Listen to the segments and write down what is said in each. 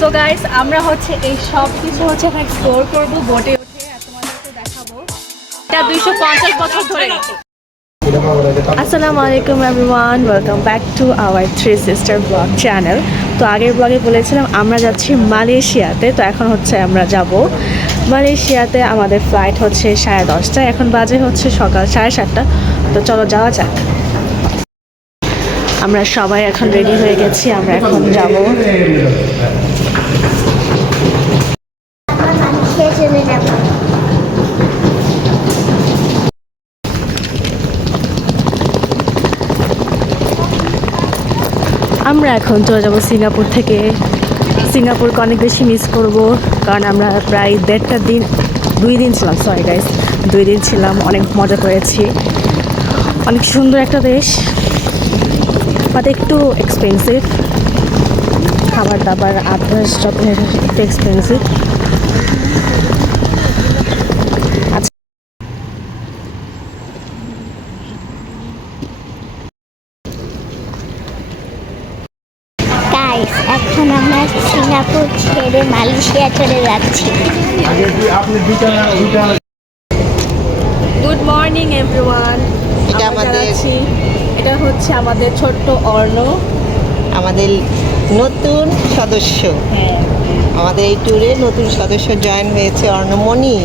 So guys আমরা হচ্ছে এই সব কিছু হচ্ছে এখন এক্সপ্লোর করব বোটে উঠে আর তোমাদেরকে দেখাবো। এটা 250 বছর ধরে। আসসালামু আলাইকুম everyone, welcome back to our three sister blog channel. তো আগের ব্লগে বলেছিলাম আমরা যাচ্ছি মালয়েশিয়াতে, তো এখন হচ্ছে আমরা যাব মালয়েশিয়াতে। আমাদের ফ্লাইট হচ্ছে 10:30টায়, এখন বাজে হচ্ছে সকাল 7:30। তো চলো যাওয়া যাক। আমরা সবাই এখন রেডি হয়ে গেছি, আমরা এখন যাব। আমরা এখন চলে যাব সিঙ্গাপুর থেকে। সিঙ্গাপুরকে অনেক বেশি মিস করব, কারণ আমরা প্রায় 2 দিন ছিলাম। সরি গাইস, 2 দিন ছিলাম, অনেক মজা করেছি। অনেক সুন্দর একটা দেশ, বাট একটু এক্সপেন্সিভ। খাবার দাবার আদার্স যত একটু এক্সপেন্সিভ। এখন আমরা সিঙ্গাপুর ছেড়ে মালয়েশিয়া চলে যাচ্ছি। Good morning everyone. এটা হচ্ছে আমাদের ছোট্ট অর্ণ, আমাদের নতুন সদস্য। হ্যাঁ, আমাদের এই ট্যুরে নতুন সদস্য জয়েন হয়েছে অর্ণমণি।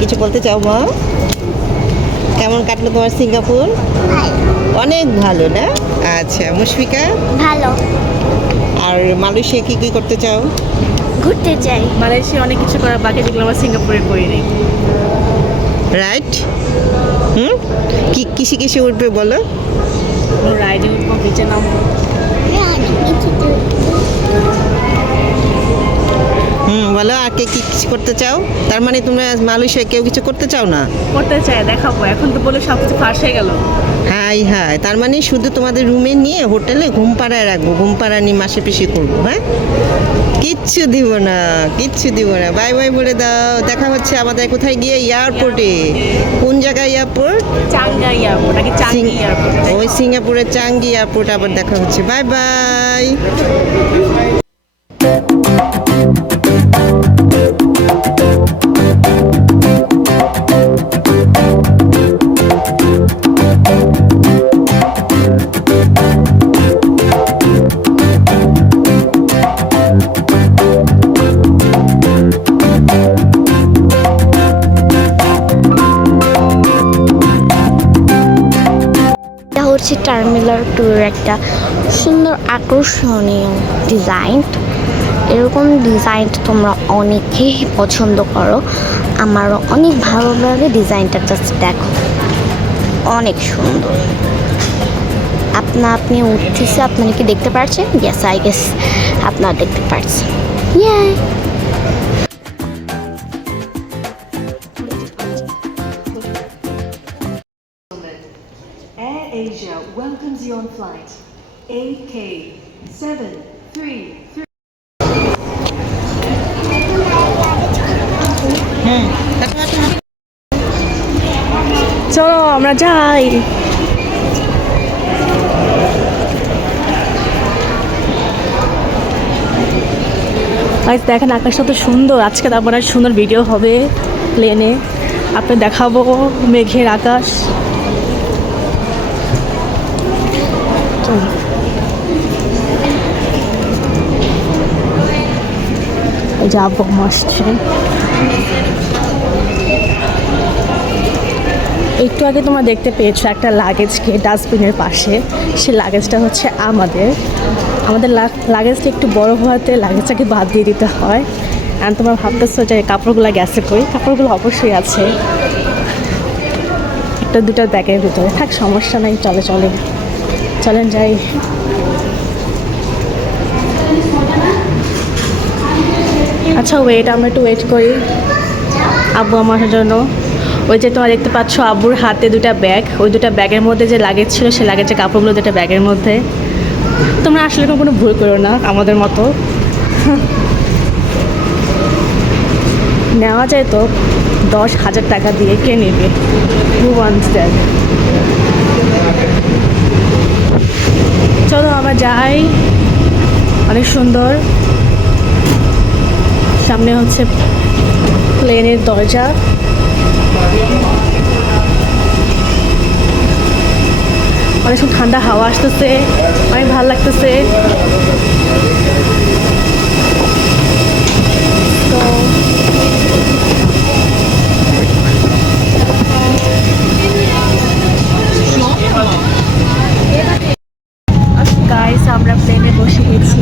কিছু বলতে চাও মা? কেমন কাটলো তোমার সিঙ্গাপুর? অনেক ভালো না? আচ্ছা, মুশফিকা? ভালো। আর মালয়েশিয়া কি কি করতে চাও? ঘুরতে চাই। মালয়েশিয়া অনেক কিছু করা বাকি, যেগুলো আমরা সিঙ্গাপুরে করিনি। রাইট। কিসে কিসে উঠবে বলো? রাইডে উঠবো, বিচে নামবো। বলো আর কে কি কিছু করতে চাও? তার মানে তোমরা মালয়েশিয়া কেউ কিছু করতে চাও না? করতে চাই, দেখাবো। এখন তো বলে সব কিছু ফাঁস হয়ে গেল। হাই হাই, তার মানে শুধু তোমাদের রুমে নিয়ে হোটেলে ঘুম পাড়ায় রাখবো, ঘুম পাড়া নিয়ে মাসে পিসি করবো। হ্যাঁ, কিচ্ছু দিব না, কিচ্ছু দিব না। বাই বাই বলে দাও। দেখা হচ্ছে আমাদের কোথায় গিয়ে? এয়ারপোর্টে। কোন জায়গায় এয়ারপোর্ট? চাঙ্গা এয়ারপোর্ট নাকি চাঙ্গি এয়ারপোর্ট? ওই সিঙ্গাপুরের চাঙ্গি এয়ারপোর্ট আবার দেখা হচ্ছে। Bye bye. হচ্ছে টার্মিনাল ট্যুর, একটা সুন্দর আকর্ষণীয় ডিজাইন। এরকম ডিজাইন তোমরা অনেকেই পছন্দ করো, আমারও অনেক ভালো লাগে ডিজাইনটা। জাস্ট দেখো, অনেক সুন্দর। আপনি উঠতেছে, আপনারা কি দেখতে পাচ্ছেন? ইয়েস, আই গেস আপনারা দেখতে পাচ্ছেন। ইয়ে Asia welcomes you on flight AK733. চলো আমরা যাই। দেখেন আকাশটা তো সুন্দর আজকে, তারপর আর সুন্দর ভিডিও হবে প্লেনে। আপনি দেখাবো মেঘের আকাশ। যাবো মস্তে। একটু আগে তোমরা দেখতে পেয়েছো একটা লাগেজকে ডাস্টবিনের পাশে। সে লাগেজটা হচ্ছে আমাদের লাগেজটা একটু বড় হওয়াতে লাগেজটাকে বাদ দিয়ে দিতে হয়। আর তোমরা ভাবতেছো যে কাপড়গুলো গেছে কই? কাপড়গুলো অবশ্যই আছে একটা দুটো ব্যাগের ভিতরে। থাক, সমস্যা নাই, চলেন যাই। আচ্ছা ওয়েট, আমরা একটু ওয়েট করি আব্বু আমার জন্য। ওই যে তোমরা দেখতে পাচ্ছ আব্বুর হাতে 2টা ব্যাগ, ওই 2টা ব্যাগের মধ্যে যে লাগেজ ছিল সে লাগেজের কাপড়গুলো 2টা ব্যাগের মধ্যে। তোমরা আসলে কোনো ভুল করো না আমাদের মতো। নেওয়া যায় তো 10,000 টাকা দিয়ে, কে নেবে? Who wants that? চলো আমরা যাই। অনেক সুন্দর। সামনে হচ্ছে প্লেনের দরজা। অনেক ঠান্ডা হাওয়া আসতেছে, অনেক ভালো লাগতেছে। তো গাইস আমরা প্লেনে বসে গেছি।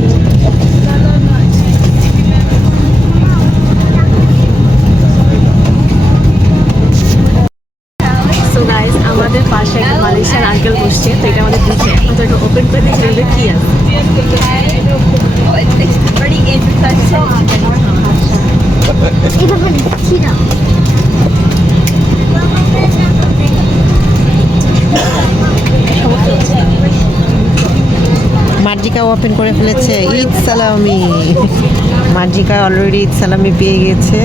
সো গাইস আমাদের পাশে একটা মালয়েশিয়ান আঙ্কেল বসছে, তো এটা আমাদের দিচ্ছে। এখন তো এটা ওপেন করে দেখি এটা কি আছে। মার্জিকা ওপেন করে ফেলেছে ঈদ সালামি। মার্জিকা অলরেডি ঈদ সালামি পেয়ে গেছে।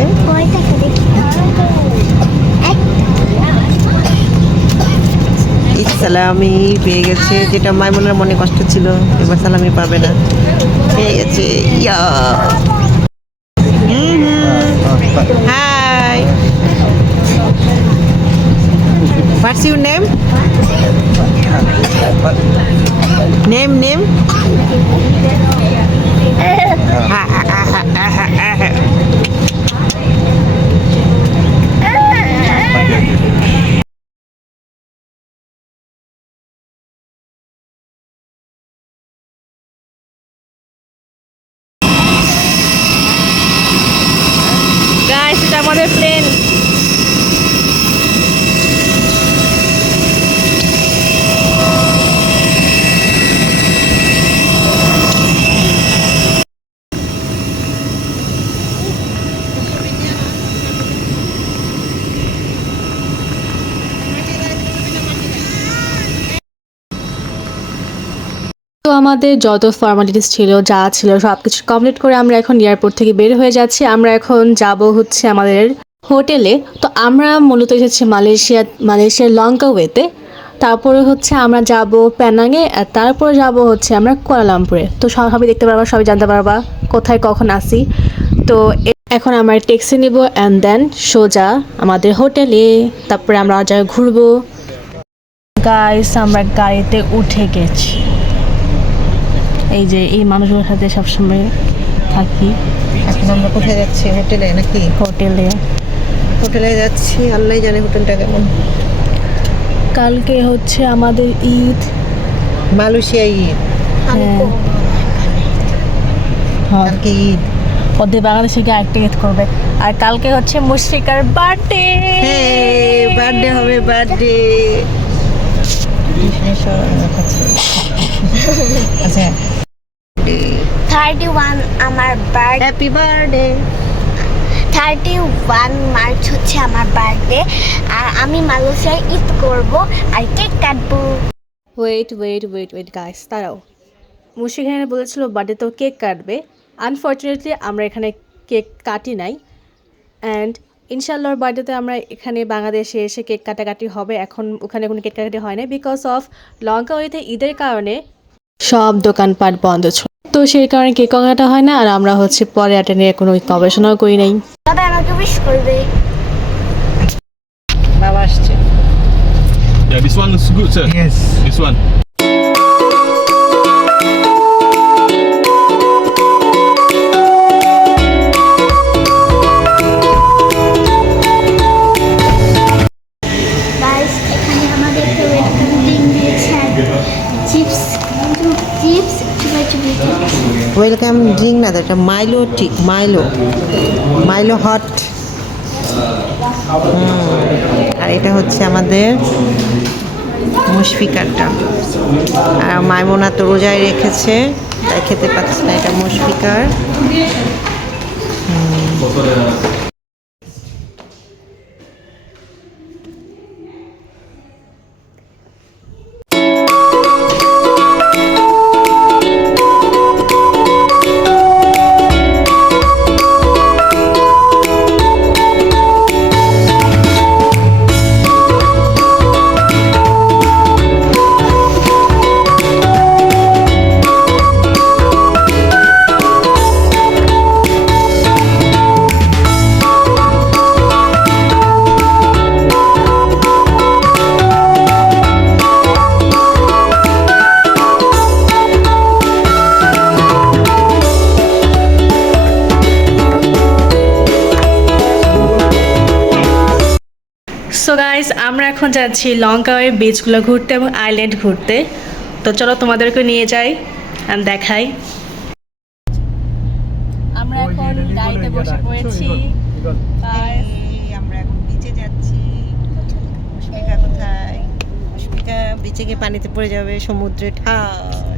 ঈদ সালামি পেয়ে গেছে, যেটা মাইমুনার মনে কষ্ট ছিল এবার সালামি পাবে না, পেয়ে গেছে। Yeah hi, what's your name? Name guys এটা আমাদের প্লেন। তো আমাদের যত ফর্মালিটিস ছিল, যা ছিল সব কিছু কমপ্লিট করে আমরা এখন এয়ারপোর্ট থেকে বের হয়ে যাচ্ছি। আমরা এখন যাব হচ্ছে আমাদের হোটেলে। তো আমরা মূলত এসেছি মালয়েশিয়ার লঙ্কাওয়েতে। তারপরে হচ্ছে আমরা যাব পেনাংয়ে, আর তারপরে যাব হচ্ছে আমরা কুয়ালালামপুরে। তো সবই দেখতে পারবা, সবই জানতে পারবা কোথায় কখন আসি। তো এখন আমরা ট্যাক্সি নিব অ্যান্ড দেন সোজা আমাদের হোটেলে, তারপরে আমরা জায়গায় ঘুরবো। গাইস আমরা গাড়িতে উঠে গেছি। এই যে এই মানুষগুলোর সাথে সবসময় থাকি। এখন আমরা কোথায় যাচ্ছি? হোটেলে নাকি? হোটেলে যাচ্ছি, আল্লাহ জানে হোটেলটা কেমন। কালকে হচ্ছে আমাদের ঈদ, মালয়েশিয়া ঈদ। কালকে ঈদ, ওদের বাংলাদেশে গিয়ে আরেকটা ঈদ করবে। আর কালকে হচ্ছে মুশফিকার বার্থডে। বার্থডে হবে, বার্থডে। আচ্ছা 31 আমার বার্থডে। Happy birthday. 31 মার্চ হচ্ছে আমার বার্থডে, আর আমি মালয়েশিয়ায় ঈদ করব আর কেক কাটবো। ওয়েট গাইস, তারাও মুশফিক এখানে বলেছিল বার্থডেতেও কেক কাটবে। আনফর্চুনেটলি আমরা এখানে কেক কাটি নাই। অ্যান্ড ইনশাল্লাহর বার্থডেতে আমরা এখানে বাংলাদেশে এসে কেক কাটাকাটি হবে। এখন ওখানে কোনো কেক কাটাকাটি হয় না, বিকজ অফ লঙ্কাওয়েতে ঈদের কারণে সব দোকানপাট বন্ধ ছিল। তো সেই কারণে কেক কাটা হয় না। আর আমরা হচ্ছে পরে এটা নিয়ে কোনো গবেষণাও করি নাই। বাবা আমাকে উইশ করবে। বাবা আসছে। Yeah, this one looks good, sir. Yes. This one. Guys এখানে আমাদের একটা ওয়েলকাম ড্রিঙ্ক দিয়েছে, চিপস চুপি ওয়েলকাম ড্রিঙ্ক না, এটা মাইলো ঠিক, মাইলো হট। আর এটা হচ্ছে আমাদের মুশফিকারটা। আর মাইমুনা তো রোজায় রেখেছে, তাই খেতে পাচ্ছে না। এটা মুশফিকার। গাইস আমরা এখন যাচ্ছি লঙ্কাওয়ে বিচগুলো ঘুরতে এবং আইল্যান্ড ঘুরতে। তো চলো তোমাদেরকে নিয়ে যাই আর দেখাই। আমরা এখন গাড়িতে বসে পড়েছি। আমরা এখন বিচে যাচ্ছি। পুষ্পিকা কোথায়? পুষ্পিকা বিচে গিয়ে পানিতে পড়ে যাবে, সমুদ্রে ঠায়।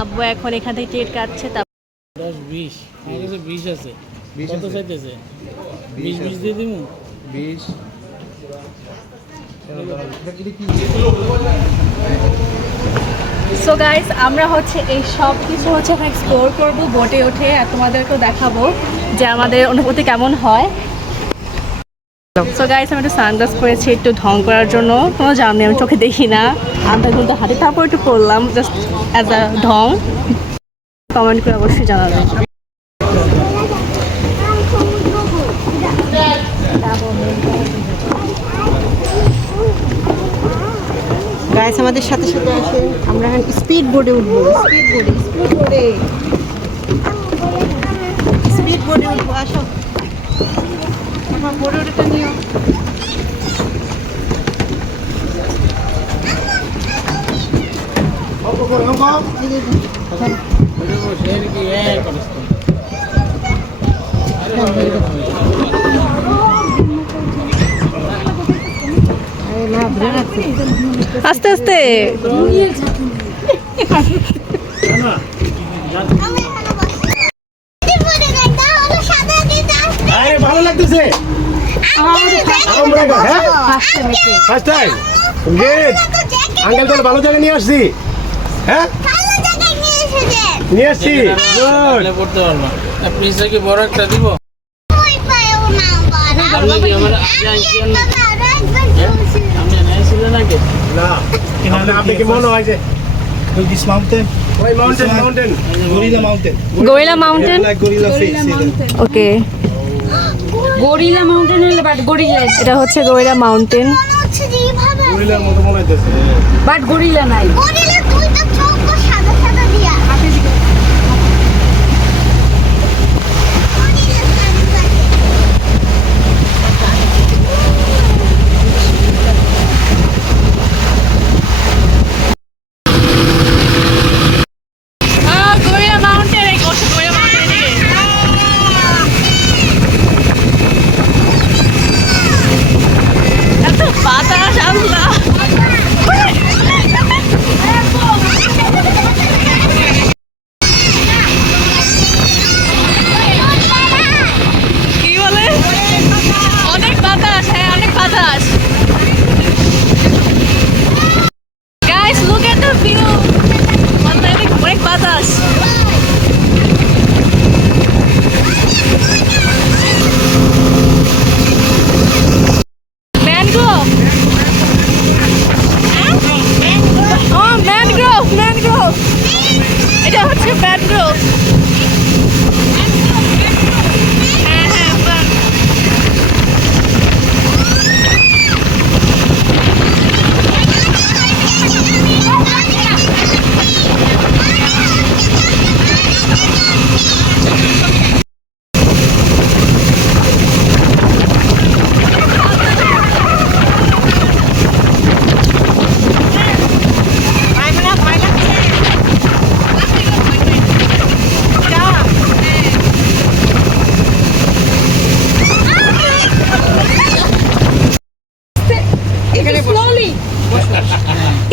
আব্বু এখন এখান থেকে টিকিট কাটছে। 10-20 আমার কাছে 20 আছে। কত চাইতেছে? 20 দিয়ে দিমু। 20 সো গাইস আমরা হচ্ছে এই সব কিছু হচ্ছে এখন এক্সপ্লোর করবো বোটে উঠে, আর তোমাদেরকেও দেখাবো যে আমাদের অনুভূতি কেমন হয়। সো গাইস আমি একটু সানগ্লাস পরেছি একটু ঢং করার জন্য, কোনো জানি আমি চোখে দেখি না, আধা ঘন্টা হাতে তারপর একটু পড়লাম জাস্ট অ্যাজ আ ঢং। কমেন্ট করে অবশ্যই জানাবেন। গাইস আমাদের সাথে সাথে আসে, আমরা এখন স্পিড বোর্ডে উঠবো। স্পিড বোর্ডে উঠবো। আসো, আমার বোর্ডে উঠে নিও। আস্তে আস্তে আরে ভালো লাগতেছে। First time good. আঙ্কেল তাহলে ভালো জায়গায় নিয়ে আসছি। হ্যাঁ নিয়ে আসছি। গুড। পড়তে পারবা। আপনি কি বড় একটা দিব? আপনি কি আমার আমি নাইছিলেন নাকি? না আপনি কি মনে হয় যে this mountain? ওই mountain gorilla mountain. gorilla face ওকে, গরিলা মাউন্টেন হলো বাট গরিলা এটা হচ্ছে গরিলা মাউন্টেন। গরিলার মতো মনে হইতেছে। বাট গরিলা নাই। গরিলা দুইটা চোখ সাদা সাদা দিয়া। গরিলা মাউন্টেন, এই কষ্ট গরিলা মাউন্টেনে এত বাতাস আল্লাহ। কি বলে? অনেক বাতাস, হ্যাঁ অনেক বাতাস। Guys look at the view, অনেক বাতাস। ম্যানগ্রোভ, ও ম্যানগ্রোভ, এটা হচ্ছে ম্যানগ্রোভ। হ্যাঁ হ্যাঁ বাহ।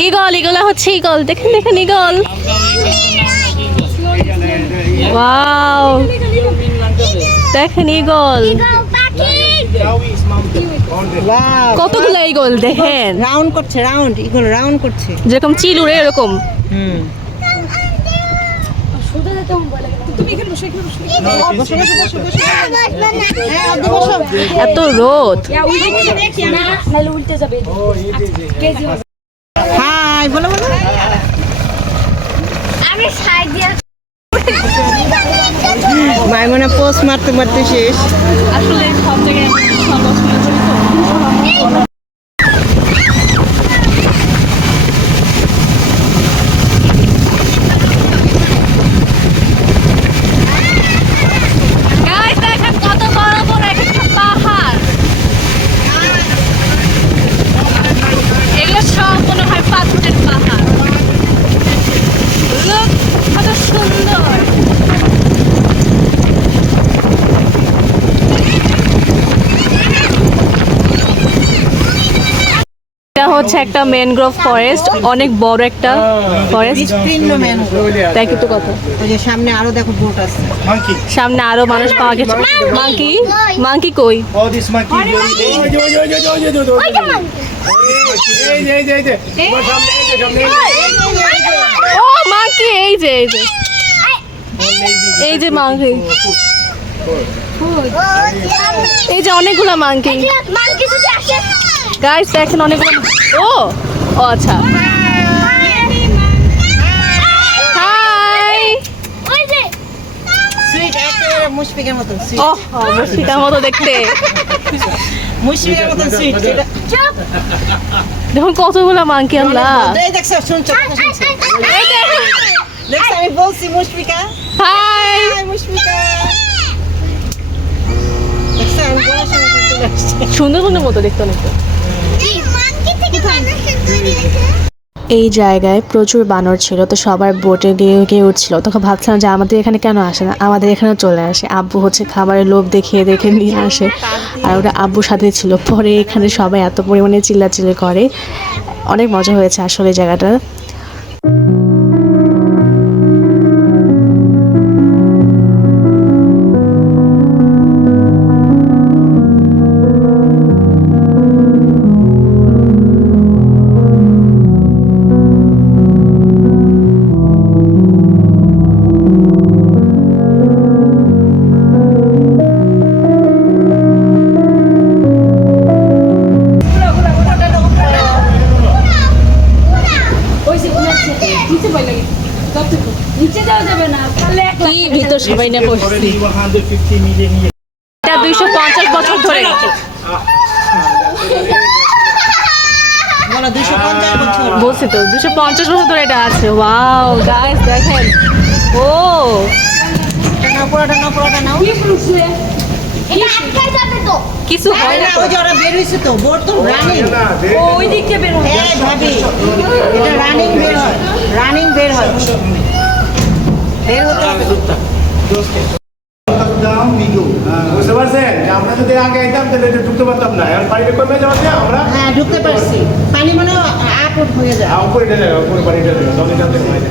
ইগল, ইগলা হচ্ছে ইগল, দেখেন দেখেন ইগল। ওয়াও দেখেন ইগল, কতগুলো ইগল দেখেন। রাউন্ড করছে, ইগল রাউন্ড করছে যেরকম চিল উড়ে এরকম। এত রোদ। হাই বলো বলো। মাইমুনা পোস্ট মারতে মারতে শেষ। আসলে সব জায়গায় Guys, দেখেন কত বড় বড় একটা পাহাড়। এগুলো সব মনে হয় পাথরের পাহাড়। Look, কত সুন্দর। এটা হচ্ছে একটা ম্যানগ্রোভ ফরেস্ট, অনেক বড় একটা ফরেস্ট। বিস্তীর্ণ ম্যানগ্রোভ। দেখ একটু কত, ওই যে সামনে আরো দেখো বোট আছে। Monkey. সামনে আরো মানুষ পাওয়া গেছে। মাঙ্কি, মাঙ্কি কই? Oh, this monkey. Oy, oy, oy, oy, oy, oy, oy, oy, oy, oy. এই যে। তোমার সামনে এই যে। ও মাঙ্কি, এই যে এই যে মাঙ্কি, এই যে অনেকগুলো মাঙ্কি। গাইস দেখেন অনেকগুলো। ও ও আচ্ছা, হাই। সুইট একেবারে মুশফিকের মতো সুইট। ও মুশফিকার মতো দেখতে। মুশফিকের মতো সুইট। দেখুন কতগুলো মাঙ্কি। আল্লাহ, এই দেখছো, শুনছো? দেখছো, আমি বলছি মুশফিকা। হাই। হাই মুশফিকা। দেখছো, আমি বলার সঙ্গে চলে আসছে। সুন্দরবনের মতো দেখতে অনেকটা। এই জায়গায় প্রচুর বানর ছিল, তো সবার বোটে গিয়ে উঠছিল। তখন ভাবছিলাম যে আমাদের এখানে কেন আসে না, আমাদের এখানেও চলে আসে। আব্বু হচ্ছে খাবারের লোভ দেখিয়ে নিয়ে আসে, আর ওটা আব্বুর সাথে ছিল। পরে এখানে সবাই এত পরিমাণে চিল্লাচিল্লি করে, অনেক মজা হয়েছে আসলে জায়গাটা। কি ভিতর সবাই না বসছি। 150 million years. এটা 250 বছর ধরে। বলো 250 বছর। বলছি তো 250 বছর ধরে এটা আছে। ওয়াও গাইস দেখেন। ও পুরোটা নাও। কিছু হয় না। ওই যে ওরা বের হইছে তো, বোট তো রানিং। ওই দিকে বের হচ্ছে। এই ভাবি, এটা রানিং বের হয়। বের হতে হবে। Down we go. বুঝতে পারছেন? যে আমরা যদি আগে আইতাম তাহলে এটা ঢুকতে পারতাম না। এখন পানিটা কমে যাওয়াতে আমরা হ্যাঁ, ঢুকতে পারছি। পানি মানে আপ হয়ে যায়। উপরে যায়, উপরে পানিটা যায়। জলে যাতে হয় না।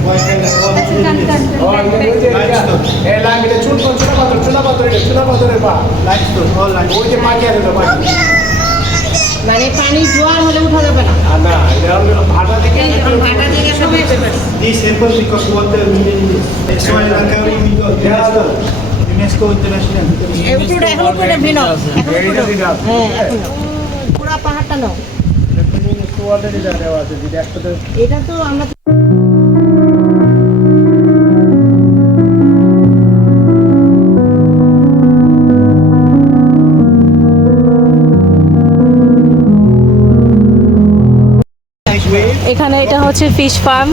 এই লাগিটা চুনা পাথরের পা। লাইটস্টোন, অল লাইট। ওই যে পাখি আছে তো পাখি। মানে পানি জোয়ার হলে উঠা যাবে না। আর না, এটা হলো ভাটা থেকে ভাটা থেকে সব উঠতে পারছি। This happens because water meaning this. That's why Lanka we go. UNESCO International. পুরো এখন পুরো ভিন্ন। হ্যাঁ, এখন পুরো পাহাড়টা নাও। এটা তো আমরা এখানে এটা হচ্ছে ফিশ ফার্ম।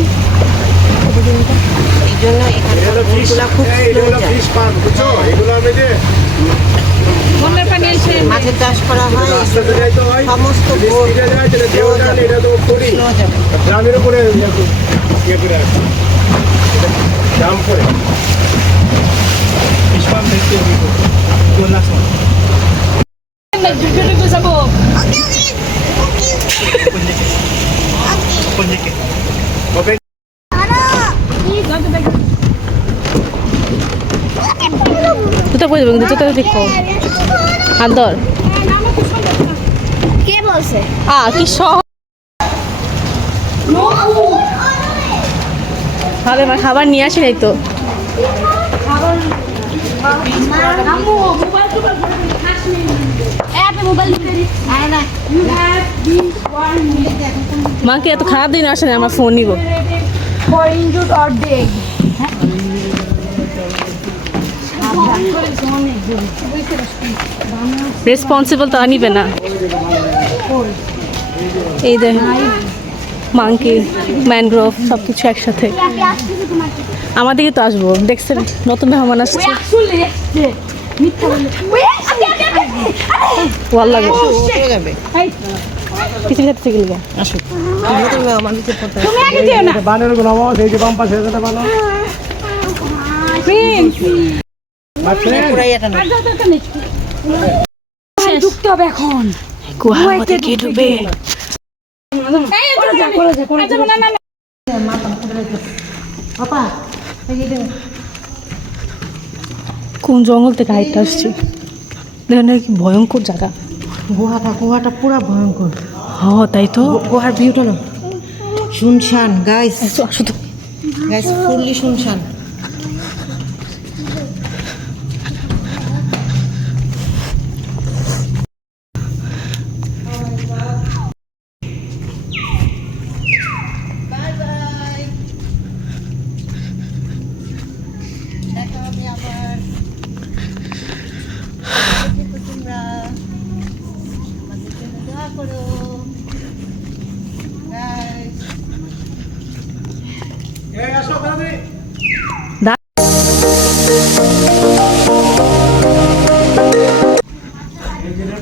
এই জন্য এখানে বোটগুলা খুব স্লো যায়। মাছের চাষ করা হয়, সমস্ত বোট স্লো যাবে। গ্রামের উপরে ইয়ে করে আসে জাম করে ইসলাম দেখতে লাস্ট দুটো করে দেবেন, দুটো দেখো হাত ধর। কে বলছে? কি সহ হবে মা, খাবার নিয়ে আসি নাই তো। মাকে এত খারাপ দিন আসে না, আমার ফোন নিব। রেসপন্সিবল তারা নিবে না। এই দেখ মাংকি, ম্যানগ্রোভ সব কিছু একসাথে। আমাদেরকে তো আসবো, দেখছেন নতুন মেহমান আসছে। ওয়াল লাগে চলে যাবে। কিছু ক্ষেত্রে গেলে আসো। বানের গুলো নামাও, সেই যে বাম পাশে যেটা বানাও। গুহার মধ্যে কে ঢুকবে? কোন জঙ্গল থেকে হাইটটা আসছে দেখেন, কি ভয়ঙ্কর জায়গা। গুহাটা পুরো ভয়ঙ্কর। হ্যাঁ তাই তো। গুহার ভিউটা না শুনশান গাইস, আসো তো। গাইস ফুললি শুনশান।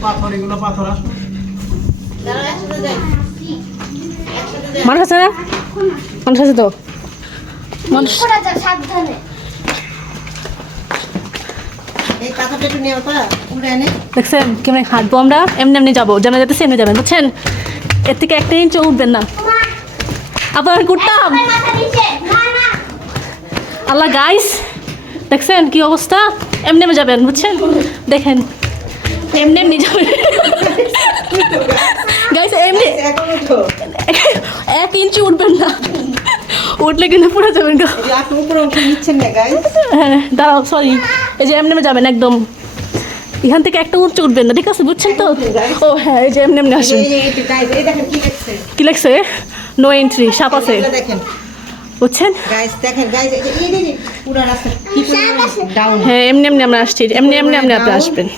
পাথর, এগুলো পাথর। মানুষ আছে না? মানুষ আছে তো? মানুষ এই পাথরটা একটু নেওয়া পা উড়ে এনে। দেখছেন কেমন হাঁটবো আমরা? এমনি এমনি যাবো, যেমন যেতেছি এমনি যাবেন, বুঝছেন? এর থেকে একটা ইঞ্চ উঠবেন না। আবার করতাম। আল্লাহ গাইস, দেখছেন কি অবস্থা? এমনি এমনি যাবেন, বুঝছেন? দেখেন এমনি এমনি যাবেন গাইস, এমনি 1 ইঞ্চি উঠবেন না, উঠলে কিন্তু পুরো যাবেন গা। আপনি উপরে উঠে নিচ্ছেন না গাইস। হ্যাঁ দাঁড়াও, সরি। এই যে এমনি এমনি যাবেন একদম, এখান থেকে একটা উঁচু উঠবেন না, ঠিক আছে? বুঝছেন তো? ও হ্যাঁ, এই যে এমনি এমনি আসুন। এই দেখেন কি লিখছে, কি লাগছে? নো এন্ট্রি, সাপ আছে, দেখেন বুঝছেন? গাইস, দেখেন গাইস, এই পুরো রাস্তা কি ডাউন। হ্যাঁ এমনি এমনি আমরা আসছি, এমনি এমনি আপনি আসবেন।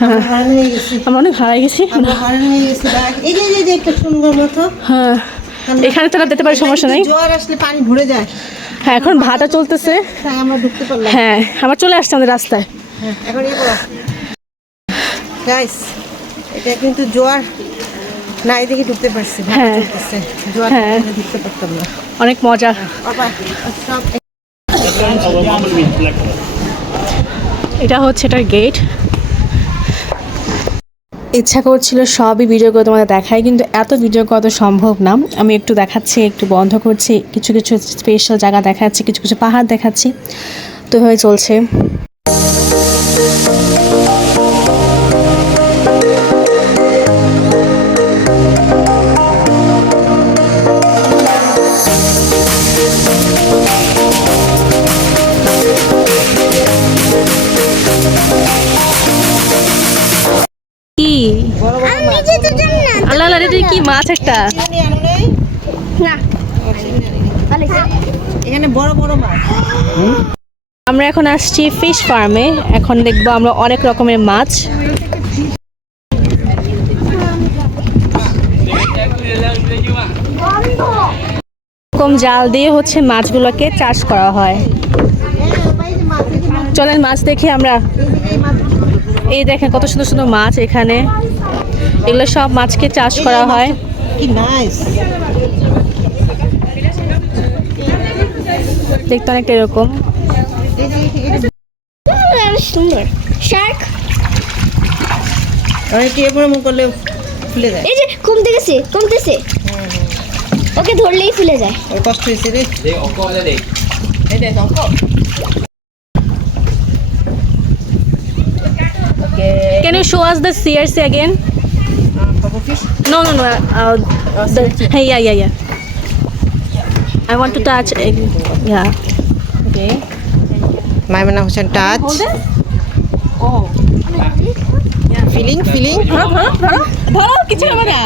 হ্যাঁ হারানো হয়ে গেছি, আমরা অনেক হারাই গেছি। আমরা হারানো হয়ে গেছি। এই যে একটা সুন্দর মতো। হ্যাঁ এখানে তো যেতে পারি, সমস্যা নেই। জোয়ার আসলে পানি ভরে যায়। হ্যাঁ এখন ভাটা চলতেছে। তাই আমরা ঢুকতে পারলাম। হ্যাঁ আমরা চলে আসছি আমাদের রাস্তায়। হ্যাঁ এখন করো গাইস, এটা কিন্তু জোয়ার না, এদিকে ঢুকতে পারছি। হ্যাঁ। জোয়ার হ্যাঁ। ঢুকতে পারতাম না। অনেক মজা। বাবা সব এটা হচ্ছে এটার গেট। ইচ্ছা করছিল সবই ভিডিও করে তোমাদের দেখাই, কিন্তু এত ভিডিও করা তো সম্ভব না। আমি একটু দেখাচ্ছি, একটু বন্ধ করছি, কিছু কিছু স্পেশাল জায়গা দেখাচ্ছি, কিছু কিছু পাহাড় দেখাচ্ছি, তো হয়ে চলছে। কি আল্লাহ আল্লাহ, এটা কি মাছ একটা? এখানে বড় বড় মাছ। আমরা এখন আসছি ফিশ ফার্মে। এখন দেখবো আমরা অনেক রকমের মাছ। এরকম জাল দিয়ে হচ্ছে মাছগুলোকে চাষ করা হয়। চলেন মাছ দেখি আমরা। এই দেখেন কত সুন্দর সুন্দর মাছ এখানে, এগুলো সব মাছকে চাষ করা হয়। কি নাইস, দেখতে অনেকটা এরকম। সুন্দর শার্ক। অনেক এরপরে মুখ করলে ফুলে যায়। এই যে কমতেছে। ওকে ধরলেই ফুলে যায়। ওর কষ্ট হয়েছে রে। Can you show us the CRC again? No. Yeah. I want to touch. Yeah. Okay. Maimuna Hossain touch. Feeling ধরো কিছু হবে না।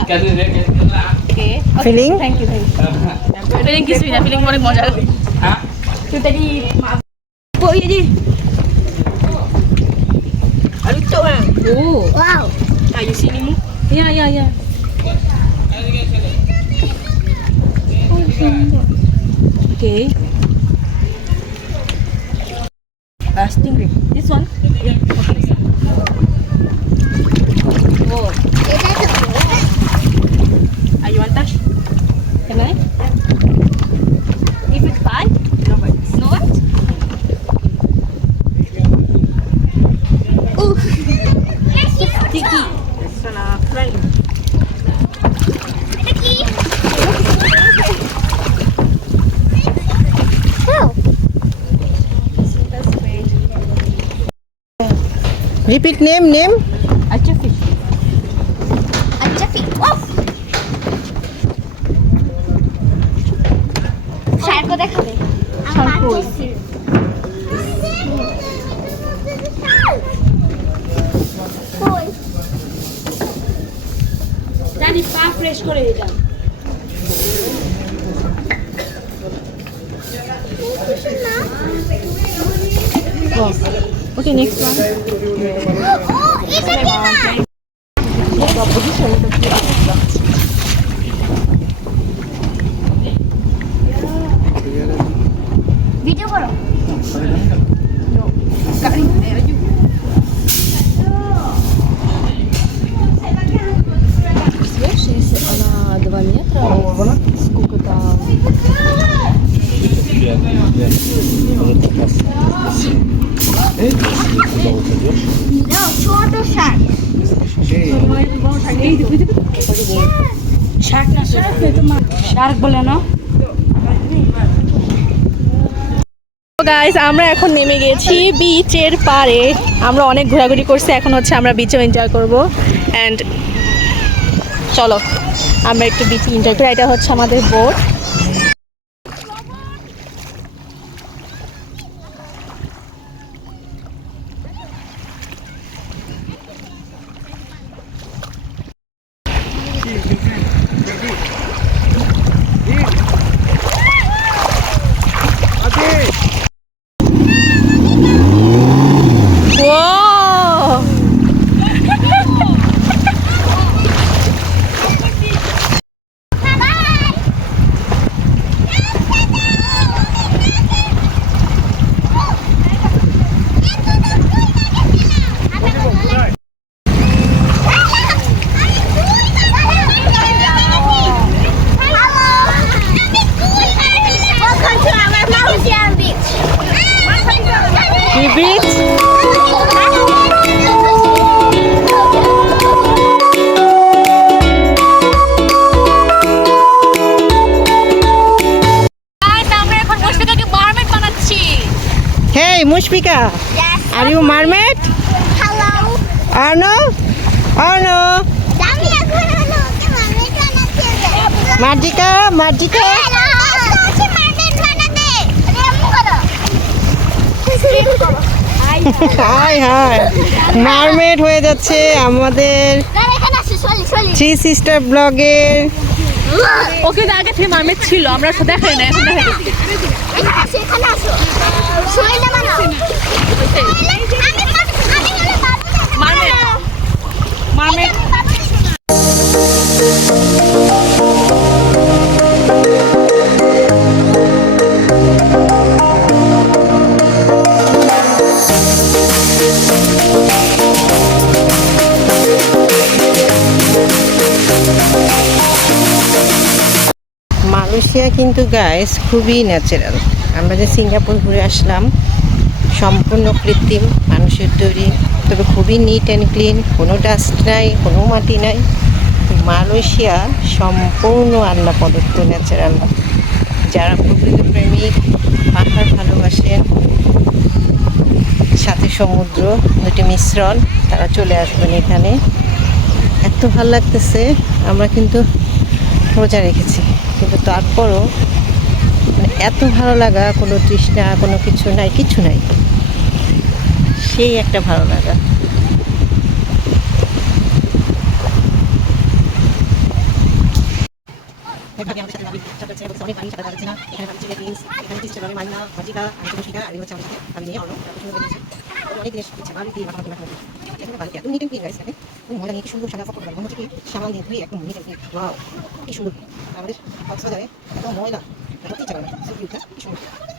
Okay. Feeling Thank you. Feeling কিছুই না, feeling অনেক মজা। তুই তাকি Wow. Are you seeing me? Yeah. Okay. Stingray. This one? Yeah. Okay. Oh. Are you want touch? Can I? If it's bite? No bite. No bite? Ooh. Sticky. It's gonna fry. Repeat name. Acha fish. শার্কও দেখাবে Shark কই? জানি পা fresh করে দিতাম। Okay, next one. Video করো Видишь, если она 2 метра, сколько там? ছোট Shark Shark বলে না? গাইস, আমরা এখন নেমে গেছি বিচের পাড়ে। আমরা অনেক ঘোরাঘুরি করছি, এখন হচ্ছে আমরা বিচেও এনজয় করব। অ্যান্ড চলো আমরা একটু বিচে এনজয় করি। এটা হচ্ছে আমাদের boat. Hey, Mushfika. Yes. Are you mermaid? Hello. Arno? Arno? আমি এখন হলো কি মানে বানাতে Magica? Magica? হ্যালো কি মানে বানাতে রেমু করো স্ট্রিপ করো হাই মারমেড হয়ে যাচ্ছে আমাদের না এখানে আসো সলি থ্রি সিস্টার ব্লগের। ওকে আগে থেকে মারমেড ছিল, আমরা তো দেখাই না, এখন দেখাই। এখানে আসো সলিটা বানাও মারমেড মালয়েশিয়া কিন্তু গাইস খুবই ন্যাচারাল। আমরা যে সিঙ্গাপুর ঘুরে আসলাম, সম্পূর্ণ কৃত্রিম মানুষের তৈরি, তবে খুবই নিট অ্যান্ড ক্লিন, কোনো ডাস্ট নাই, কোনো মাটি নাই। মালয়েশিয়া সম্পূর্ণ আল্লাহ প্রদত্ত ন্যাচারাল। যারা প্রকৃতি প্রেমিক, পাহাড় ভালোবাসেন, সাথে সমুদ্র, দুটি মিশ্রণ, তারা চলে আসবেন এখানে। এত ভালো লাগতেছে। আমরা কিন্তু রোজা রেখেছি, কিন্তু তারপরও মানে এত ভালো লাগা, কোনো তৃষ্ণা, কোনো কিছু নাই, সেই একটা ভালো লাগা। অনেক বাড়িতে এত নিট এন্ড ক্লিন গাইস দেখেন ময়লা নিয়ে কি সুন্দর সাদা ফটো মনে হচ্ছে কি সামাল দিয়ে ধুয়ে একদম নিট এন্ড ক্লিন ওয়াও কি সুন্দর আমাদের কক্সবাজারে এত ময়লা এটা কি চালানো কি সুন্দর